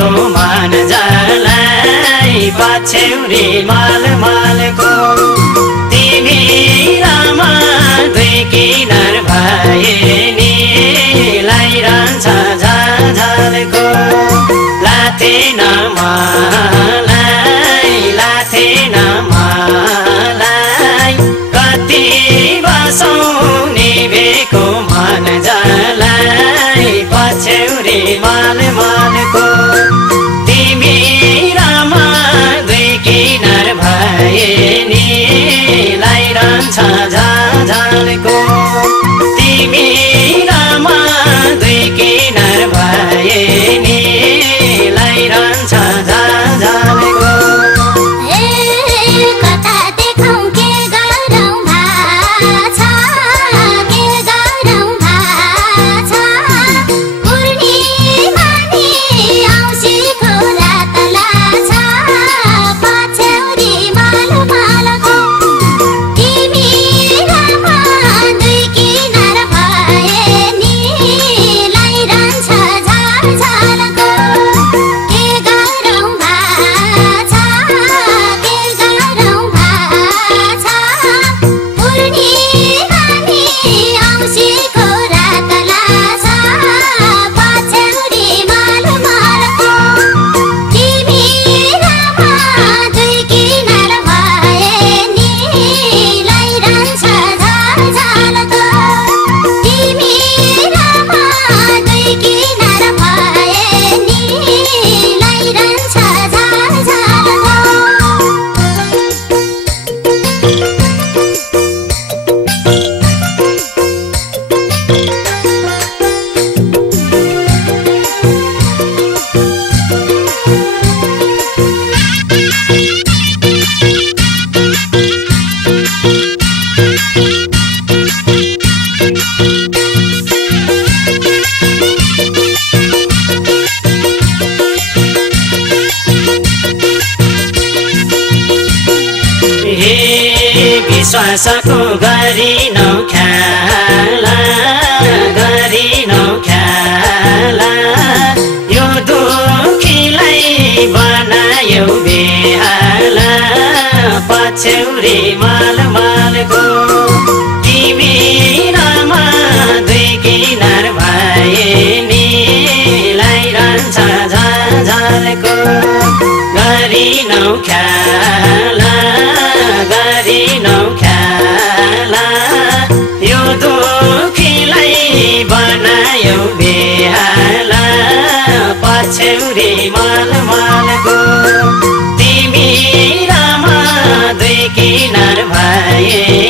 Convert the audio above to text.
निभेको मन जलाई पछ्यौरी माल मालको तिमी रामा दुई किनार भए नि लाइरहन्छ झाझालको लाथे नमालाई कति बसौँ निभेको मन जलाई पछ्यौरी माल मालको तिमी रामा दुई किनार भए नि लाइरहन्छ झाझालको तिमी रामा दुई किनार भए नि लाइरहन्छ झाझालको विश्वासको गरिनौ ख्याला यो दुखीलाई बनायौ बेहाला पछ्यौरी माल मालको तिमी रामा दुई किनार भए नि लाइरहन्छ झाझालको गरिनौ ख्याला यो दुखीलाई बनायौ बेहाला पछ्यौरी माल मालको तिमी रामा दुई किनार भए